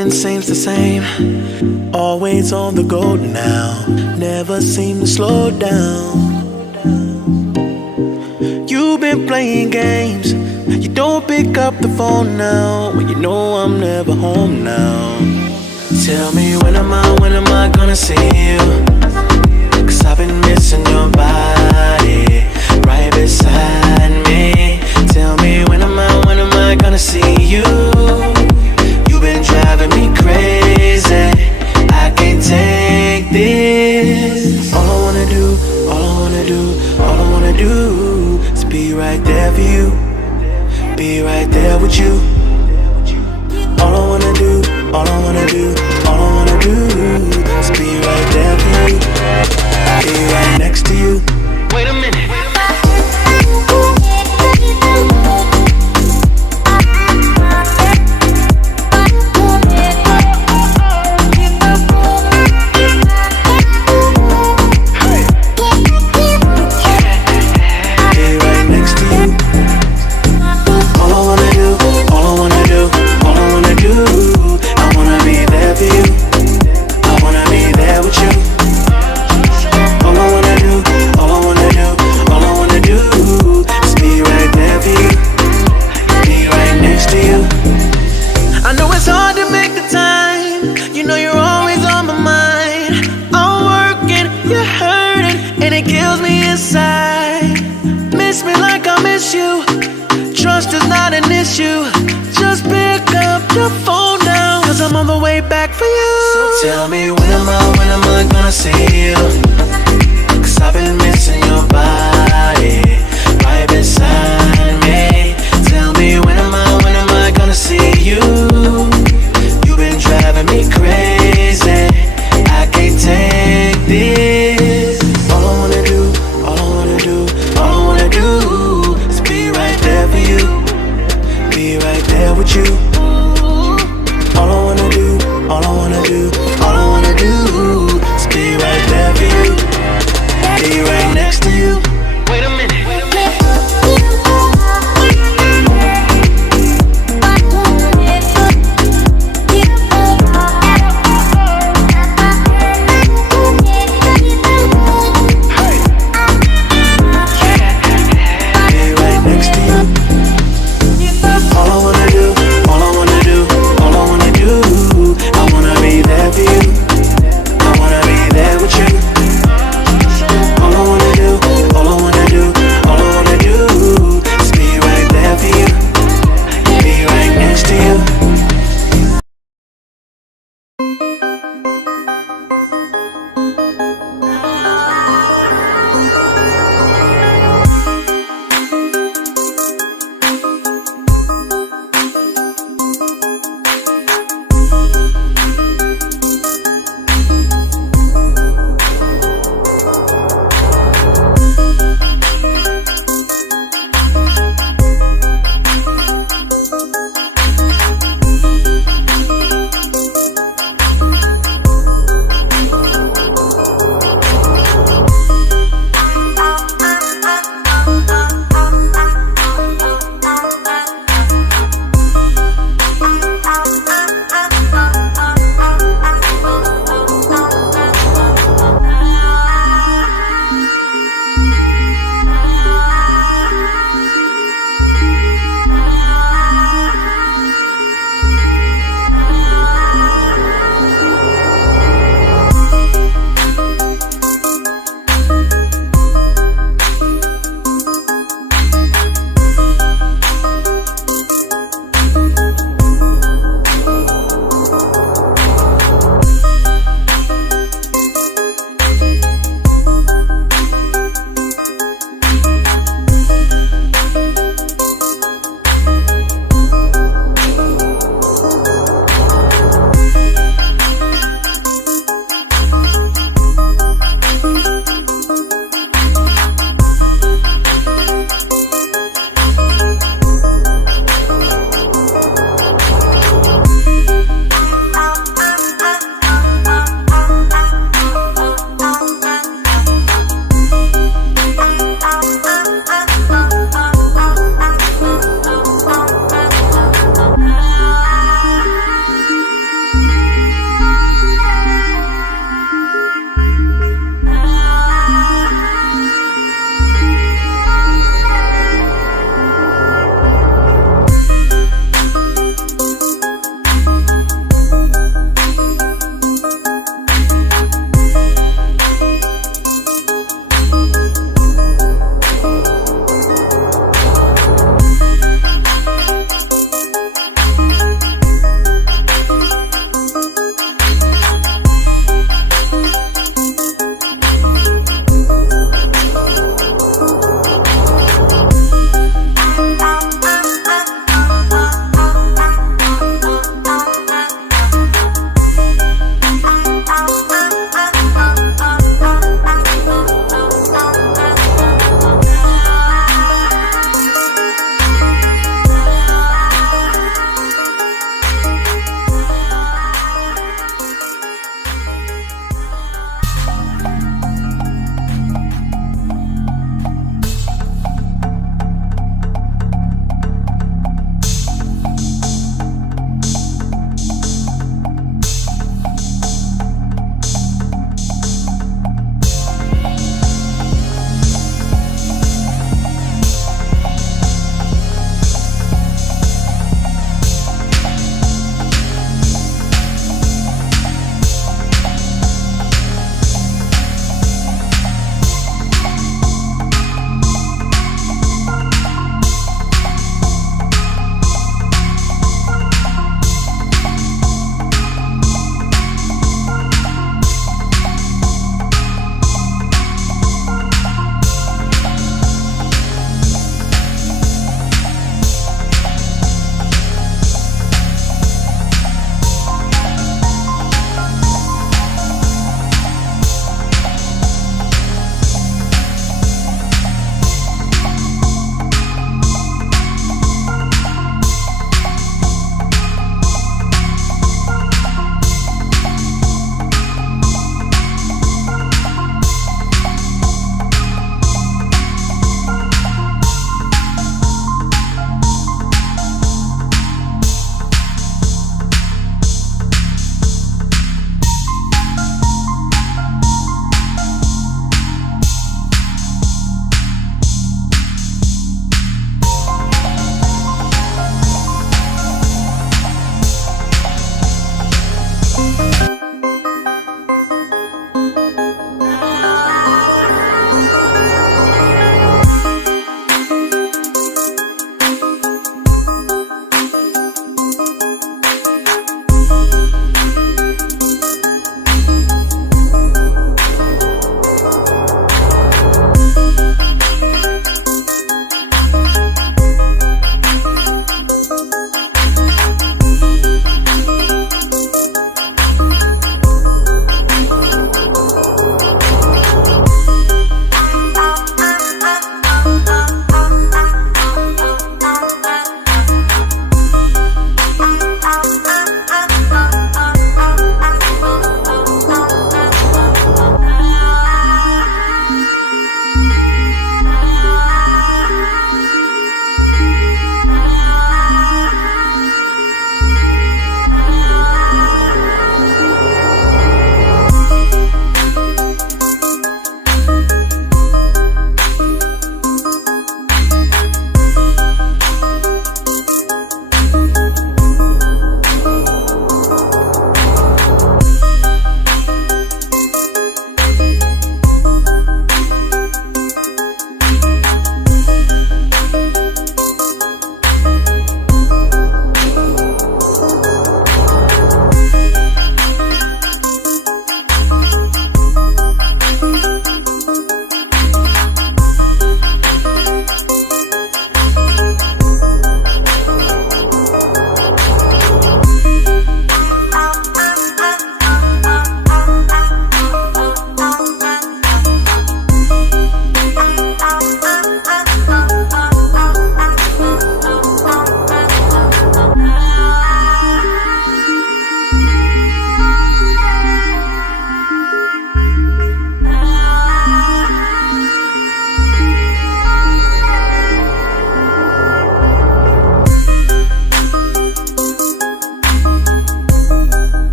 Nothing seems the same. Always on the go now. Never seem to slow down. You've been playing games. You don't pick up the phone now when you know I'm never home now. Tell me when am I gonna see you? 'Cause I've been missing your body right beside me. Tell me when am I gonna see you? You've been driving me crazy. I can't take this. All I wanna do is be right there for you. Be right there with you. All I wanna do is be right there for you. Be right next to you. Wait a minute. Tell me when am I gonna see you? 'Cause I've been missing your body right beside me. Tell me when am I gonna see you? You've been driving me crazy. I can't take this. All I wanna do is be right there for you. Be right there with you. All I wanna do is be right there for you.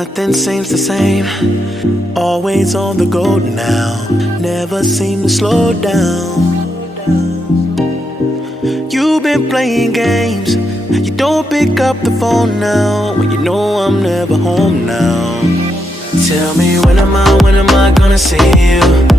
Nothing seems the same. Always on the go now. Never seem to slow down. You've been playing games. You don't pick up the phone now when you know I'm never home now. Tell me when am I gonna see you?